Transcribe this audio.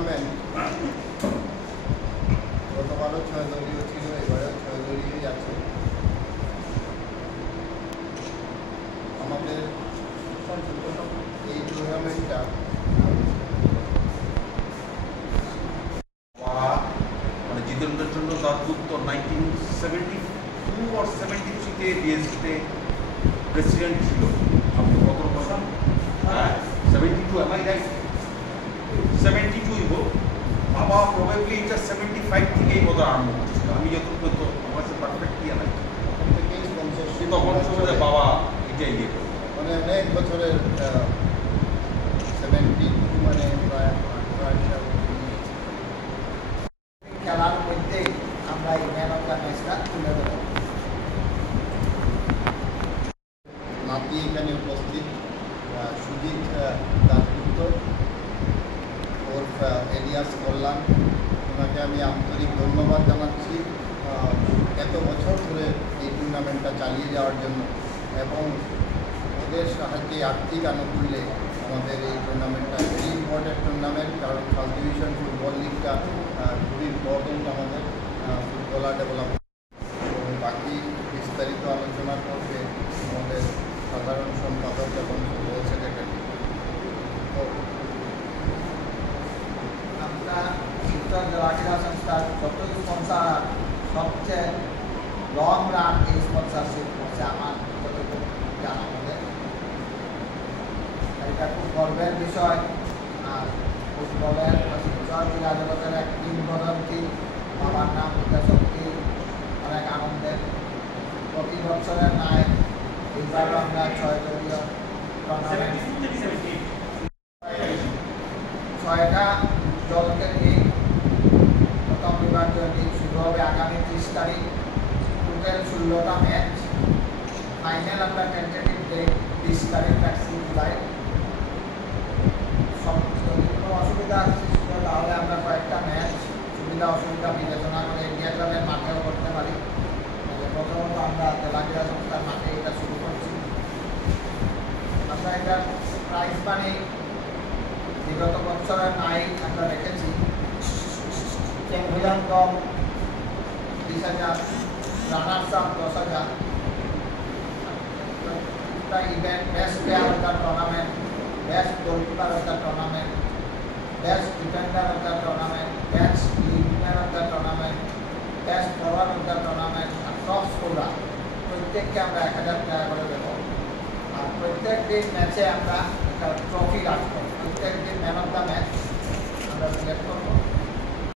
Tournament গতবারও 6 দলীয় ছিল, এবারেও 6 দলীয়ই আছে। আমাদের এই টুর্নামেন্টটা মানে জিতেন্দ্রের জন্য তার উত্তর 1972 or 73-তে বিএসপিতে প্রেসিডেন্ট ছিল। আপনি কত বছর? হ্যাঁ 72, am I right? 72 হোক, বাবা প্রবাবলি এটা 75 থেকেই বোধহয় আরম্ভ করছিল। আমি যতটুকু আমার কাছে পারফেক্ট ইয়ে নাই, তখন সময় বাবা এটাই ইয়ে করতো। মানে অনেক বছরের 72 মানে প্রায় খেলার মধ্যে আমরা এই ম্যান অফ দ্য ম্যাচটা তুলে দেবো। নাতি এখানে উপস্থিত সুজিত দাসগুপ্ত ওরফ এলিয়াস কল্যাণ, ওনাকে আমি আন্তরিক ধন্যবাদ জানাচ্ছি এত বছর ধরে এই টুর্নামেন্টটা চালিয়ে যাওয়ার জন্য, এবং ওদের সাহায্যে আর্থিক আনুকূল্যে আমাদের এই টুর্নামেন্টটা ভেরি ইম্পর্টেন্ট টুর্নামেন্ট। কারণ ফার্স্ট ডিভিশন ফুটবল লিগটা খুবই ইম্পর্টেন্ট আমাদের ফুটবলার ডেভেলপমেন্ট। এবং বাকি বিস্তারিত আলোচনা করবে আমাদের সাধারণ সম্পাদক এবং ফুটবল সেক্রেটারি। তো আমরা শিলচর জেলা ক্রীড়া সংস্থার যত স্পন্সার সবচেয়ে লং রান এই স্পন্সারশিপ করছে আমার যতটুকু জানা মতে। এটা খুব গর্বের বিষয়। আর ফুটবলের শিলচর ক্রীড়া জগতের এক কিংবদন্তি, বাবার নাম শক্তি, অনেক আনন্দের। প্রতি বছরের ন্যায় এইবারও আমরা 6 দলীয় টুর্নামেন্ট 6টা দলকে নিয়ে প্রথম নির্বাচন লিগ শুরু হবে আগামী 30 তারিখ। টোটাল 16টা ম্যাচ। ফাইনাল আমরা টেন্টেটিভ ডেট 20 তারিখ রাখছি জুলাই। যদি কোনো অসুবিধা সৃষ্টি হয় তাহলে আমরা কয়েকটা ম্যাচ সুবিধা অসুবিধা বিবেচনা করে ইন্ডিয়া ক্লাবের মাঠেও করতে পারি। প্রথমত আমরা জেলা ক্রীড়া সংস্থার মাঠে এটা শুরু করছি। আমরা এটার প্রাইজ মানি বিগত বছরের নাই আমরা রেখেছি চ্যাম্পিয়ন দল 20,000, runners up 10,000, event best player of the tournament, best goalkeeper of the tournament, best defender of the tournament, best leader of the tournament, best forward of the tournament আর top scorer প্রত্যেককে আমরা 1,000 টাকা করে দেবো। আর প্রত্যেক দিন ম্যাচে আমরা একটা ট্রফি রাখবো। প্রত্যেক দিন ম্যান অফ দ্য ম্যাচ